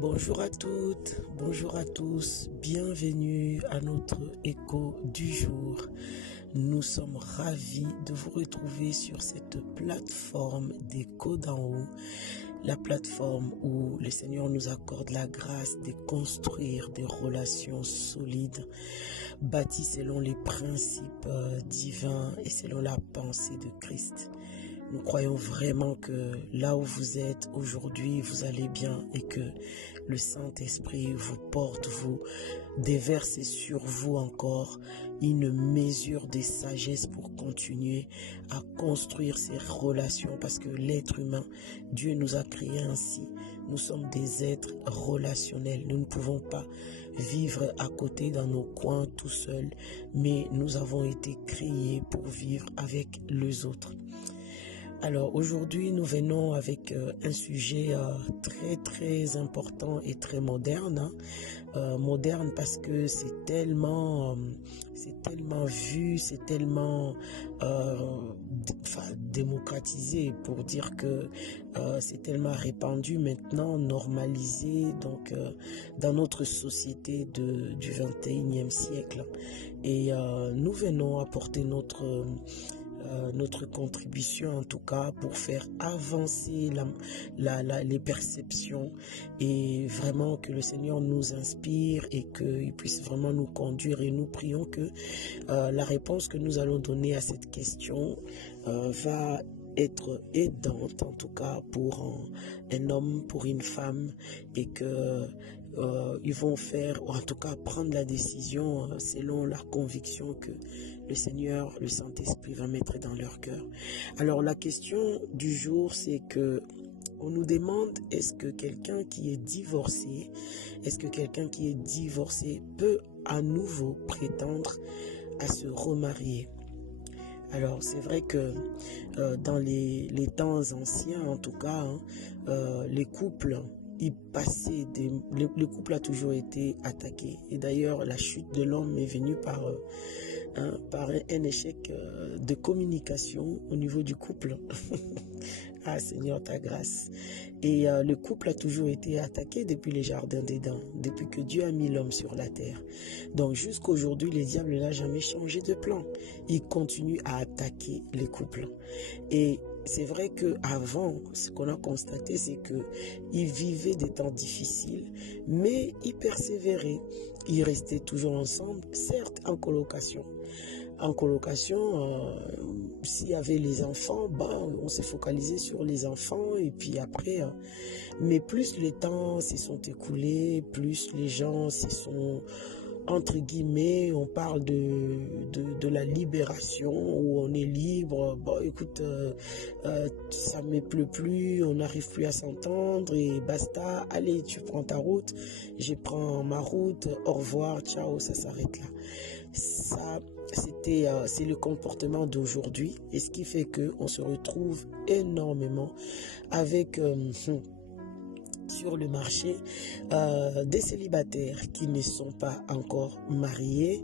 Bonjour à toutes, bonjour à tous, bienvenue à notre écho du jour. Nous sommes ravis de vous retrouver sur cette plateforme d'écho d'en haut, la plateforme où le Seigneur nous accorde la grâce de construire des relations solides, bâties selon les principes divins et selon la pensée de Christ. Nous croyons vraiment que là où vous êtes aujourd'hui, vous allez bien et que le Saint-Esprit vous porte, vous déverse sur vous encore une mesure de sagesse pour continuer à construire ces relations parce que l'être humain, Dieu nous a créés ainsi. Nous sommes des êtres relationnels. Nous ne pouvons pas vivre à côté dans nos coins tout seuls, mais nous avons été créés pour vivre avec les autres. Alors aujourd'hui, nous venons avec un sujet très important et très moderne. Moderne parce que c'est tellement vu, c'est tellement démocratisé pour dire que c'est tellement répandu maintenant, normalisé donc dans notre société du 21e siècle. Et nous venons apporter notre contribution en tout cas pour faire avancer les perceptions et vraiment que le Seigneur nous inspire et qu'il puisse vraiment nous conduire, et nous prions que la réponse que nous allons donner à cette question va être aidante en tout cas pour un homme, pour une femme, et que ils vont faire, ou en tout cas prendre la décision selon la conviction que le Seigneur, le Saint-Esprit va mettre dans leur cœur. Alors la question du jour, c'est que on nous demande, est-ce que quelqu'un qui est divorcé, peut à nouveau prétendre à se remarier? Alors c'est vrai que dans les temps anciens en tout cas, les couples, le couple a toujours été attaqué. Et d'ailleurs, la chute de l'homme est venue par un échec de communication au niveau du couple. Ah Seigneur, ta grâce. Et le couple a toujours été attaqué depuis les jardins d'Éden, depuis que Dieu a mis l'homme sur la terre. Donc jusqu'à aujourd'hui, le diable n'a jamais changé de plan. Il continue à attaquer les couples. Et c'est vrai qu'avant, ce qu'on a constaté, c'est qu'ils vivaient des temps difficiles, mais ils persévéraient. Ils restaient toujours ensemble, certes en colocation. En colocation, s'il y avait les enfants, on s'est focalisé sur les enfants, et puis après, mais plus les temps se sont écoulés, plus les gens se sont, entre guillemets, on parle de la libération, où on est libre. Bon, écoute, ça ne me pleut plus, on n'arrive plus à s'entendre, et basta, allez, tu prends ta route, je prends ma route, au revoir, ciao, ça s'arrête là. Ça, c'est le comportement d'aujourd'hui, et ce qui fait qu'on se retrouve énormément avec sur le marché des célibataires qui ne sont pas encore mariés,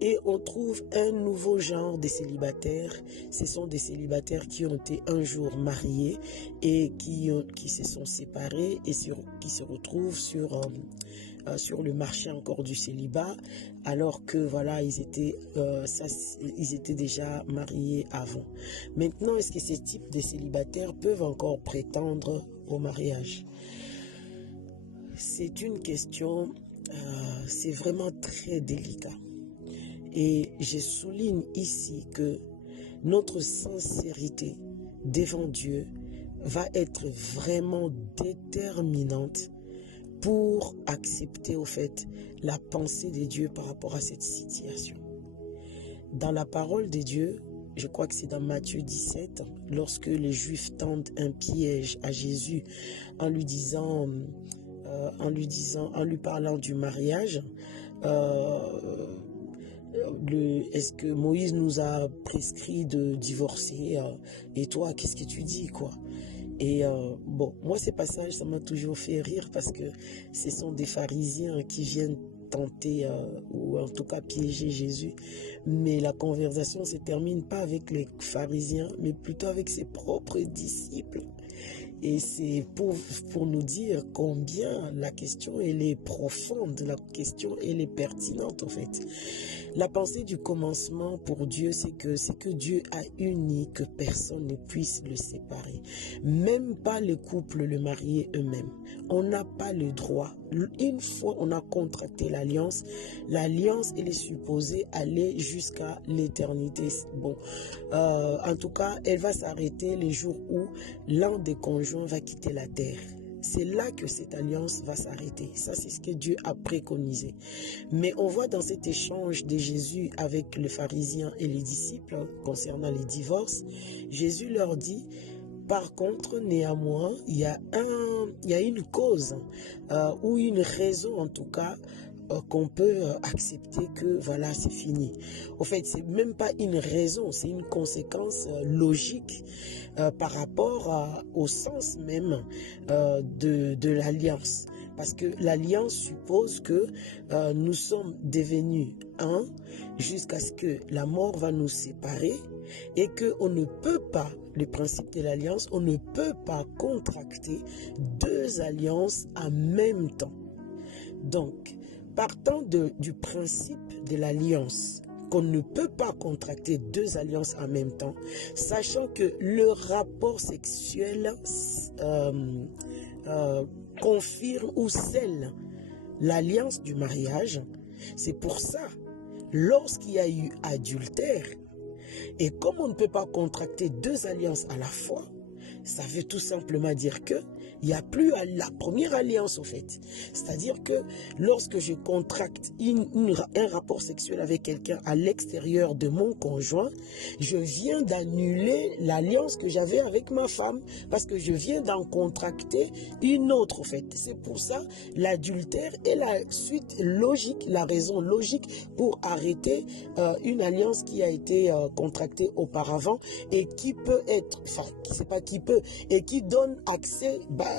et on trouve un nouveau genre de célibataires. Ce sont des célibataires qui ont été un jour mariés et qui se sont séparés et qui se retrouvent sur le marché encore du célibat, alors que voilà, ils étaient déjà mariés avant. Maintenant, est-ce que ces types de célibataires peuvent encore prétendre au mariage? C'est une question, c'est vraiment très délicat. Et je souligne ici que notre sincérité devant Dieu va être vraiment déterminante pour accepter au fait la pensée de Dieu par rapport à cette situation. Dans la parole de Dieu, je crois que c'est dans Matthieu 17, lorsque les Juifs tentent un piège à Jésus en lui parlant du mariage, est-ce que Moïse nous a prescrit de divorcer, et toi, qu'est-ce que tu dis, quoi? Et moi, ces passages, ça m'a toujours fait rire parce que ce sont des pharisiens qui viennent tenter ou en tout cas piéger Jésus. Mais la conversation ne se termine pas avec les pharisiens, mais plutôt avec ses propres disciples. Et c'est pour nous dire combien la question elle est profonde, la question elle est pertinente en fait. La pensée du commencement pour Dieu, c'est que Dieu a uni, que personne ne puisse le séparer. Même pas les couples, le marié eux-mêmes. On n'a pas le droit. Une fois on a contracté l'alliance elle est supposée aller jusqu'à l'éternité. Bon, en tout cas, elle va s'arrêter les jours où l'un des conjoints va quitter la terre. C'est là que cette alliance va s'arrêter. Ça, c'est ce que Dieu a préconisé. Mais on voit dans cet échange de Jésus avec les pharisiens et les disciples concernant les divorces, Jésus leur dit, par contre, néanmoins, il y a une cause ou une raison en tout cas qu'on peut accepter que voilà, c'est fini. Au fait, c'est même pas une raison, c'est une conséquence logique par rapport au sens même de l'alliance. Parce que l'alliance suppose que nous sommes devenus un jusqu'à ce que la mort va nous séparer et qu'on ne peut pas, le principe de l'alliance, on ne peut pas contracter deux alliances en même temps. Donc, partant du principe de l'alliance, qu'on ne peut pas contracter deux alliances en même temps, sachant que le rapport sexuel confirme ou scelle l'alliance du mariage, c'est pour ça, lorsqu'il y a eu adultère, et comme on ne peut pas contracter deux alliances à la fois, ça veut tout simplement dire que il n'y a plus la première alliance, au fait. C'est-à-dire que lorsque je contracte un rapport sexuel avec quelqu'un à l'extérieur de mon conjoint, je viens d'annuler l'alliance que j'avais avec ma femme parce que je viens d'en contracter une autre, au fait. C'est pour ça l'adultère est la suite logique, la raison logique pour arrêter une alliance qui a été contractée auparavant et qui peut être, enfin, c'est pas qui peut, et qui donne accès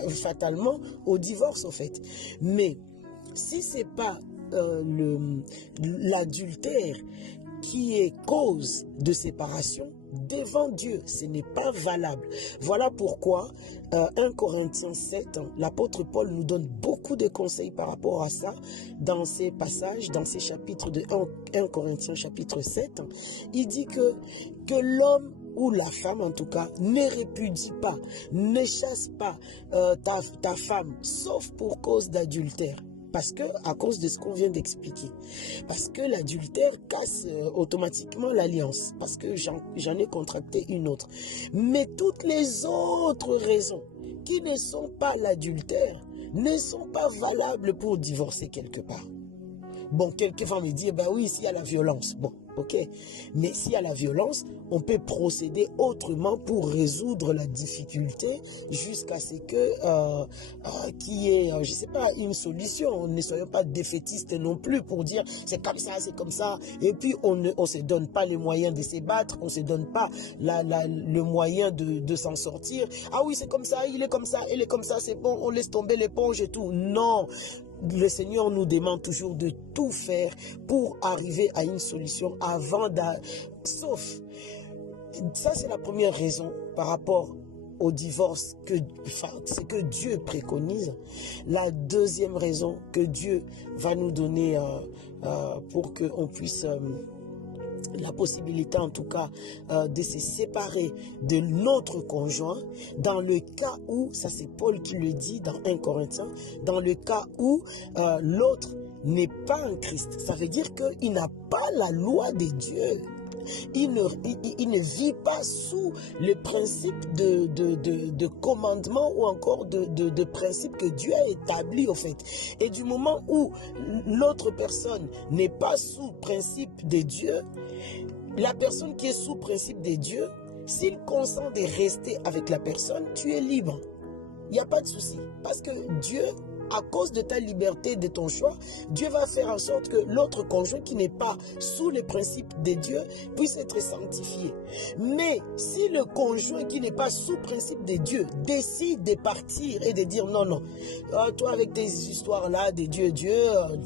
fatalement au divorce en fait. Mais si c'est pas l'adultère qui est cause de séparation, devant Dieu, ce n'est pas valable. Voilà pourquoi 1 Corinthiens 7, l'apôtre Paul nous donne beaucoup de conseils par rapport à ça dans ces passages, dans ces chapitres de 1 Corinthiens chapitre 7. Il dit que l'homme ou la femme en tout cas ne répudie pas, ne chasse pas ta femme, sauf pour cause d'adultère. Parce que, à cause de ce qu'on vient d'expliquer, parce que l'adultère casse automatiquement l'alliance, parce que j'en ai contracté une autre. Mais toutes les autres raisons qui ne sont pas l'adultère ne sont pas valables pour divorcer quelque part. Bon, quelqu'un va me dire, ben oui, s'il y a la violence, bon, ok. Mais s'il y a la violence, on peut procéder autrement pour résoudre la difficulté jusqu'à ce que qu'il y ait, je sais pas, une solution. Ne soyons pas défaitistes non plus pour dire c'est comme ça. Et puis on se donne pas les moyens de se battre, on se donne pas le moyen de s'en sortir. Ah oui, c'est comme ça, il est comme ça, elle est comme ça, c'est bon, on laisse tomber l'éponge et tout. Non. Le Seigneur nous demande toujours de tout faire pour arriver à une solution avant sauf, ça c'est la première raison par rapport au divorce, c'est que Dieu préconise. La deuxième raison que Dieu va nous donner pour qu'on puisse... la possibilité en tout cas de se séparer de notre conjoint dans le cas où, ça c'est Paul qui le dit dans 1 Corinthiens, dans le cas où l'autre n'est pas un Christ. Ça veut dire qu'il n'a pas la loi de Dieu. Il ne vit pas sous le principe de commandement ou encore de principe que Dieu a établi au fait. Et du moment où l'autre personne n'est pas sous principe de Dieu, la personne qui est sous principe de Dieu, s'il consent de rester avec la personne, tu es libre. Il n'y a pas de souci. Parce que Dieu à cause de ta liberté, de ton choix, Dieu va faire en sorte que l'autre conjoint qui n'est pas sous les principes de Dieu puisse être sanctifié. Mais si le conjoint qui n'est pas sous principe de Dieu décide de partir et de dire non, non, toi avec tes histoires-là de Dieu,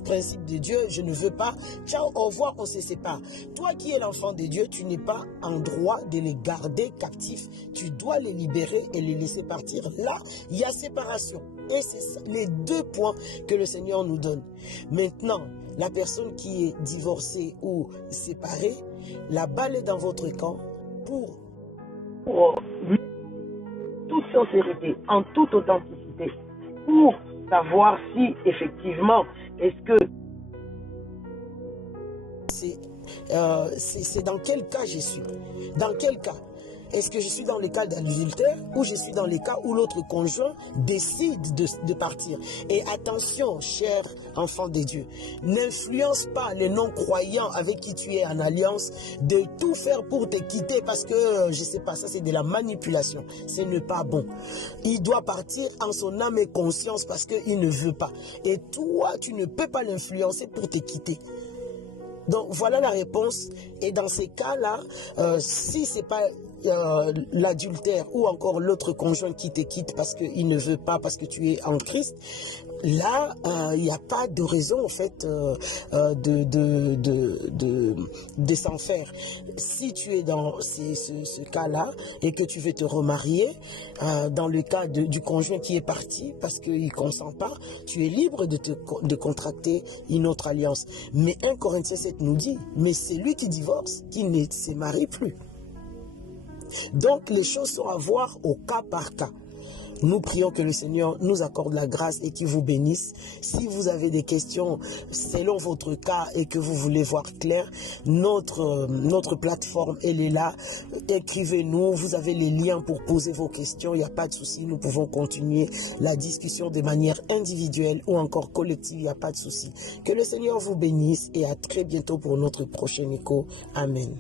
principe de Dieu, je ne veux pas, ciao, au revoir, on se sépare. Toi qui es l'enfant de Dieu, tu n'es pas en droit de les garder captifs, tu dois les libérer et les laisser partir. Là, il y a séparation. Et c'est les deux points que le Seigneur nous donne. Maintenant, la personne qui est divorcée ou séparée, la balle est dans votre camp pour toute sincérité, en toute authenticité, pour savoir si effectivement, est-ce que c'est dans quel cas je suis. Dans quel cas? Est-ce que je suis dans le cas d'adultère ou je suis dans les cas où l'autre conjoint décide de partir? Et attention, cher enfant de Dieu, n'influence pas les non-croyants avec qui tu es en alliance de tout faire pour te quitter parce que, je sais pas, ça c'est de la manipulation. Ce n'est pas bon. Il doit partir en son âme et conscience parce qu'il ne veut pas. Et toi, tu ne peux pas l'influencer pour te quitter. Donc voilà la réponse. Et dans ces cas-là, si c'est pas l'adultère ou encore l'autre conjoint qui te quitte parce qu'il ne veut pas, parce que tu es en Christ, là, il n'y a pas de raison en fait de s'en faire. Si tu es dans ce cas-là et que tu veux te remarier, dans le cas du conjoint qui est parti parce qu'il ne consent pas, tu es libre de contracter une autre alliance. Mais 1 Corinthiens 7 nous dit, mais c'est lui qui divorce, qui ne se marie plus. Donc les choses sont à voir au cas par cas. Nous prions que le Seigneur nous accorde la grâce et qu'il vous bénisse. Si vous avez des questions selon votre cas et que vous voulez voir clair, notre plateforme, elle est là. Écrivez-nous, vous avez les liens pour poser vos questions. Il n'y a pas de souci, nous pouvons continuer la discussion de manière individuelle ou encore collective. Il n'y a pas de souci. Que le Seigneur vous bénisse et à très bientôt pour notre prochain écho. Amen.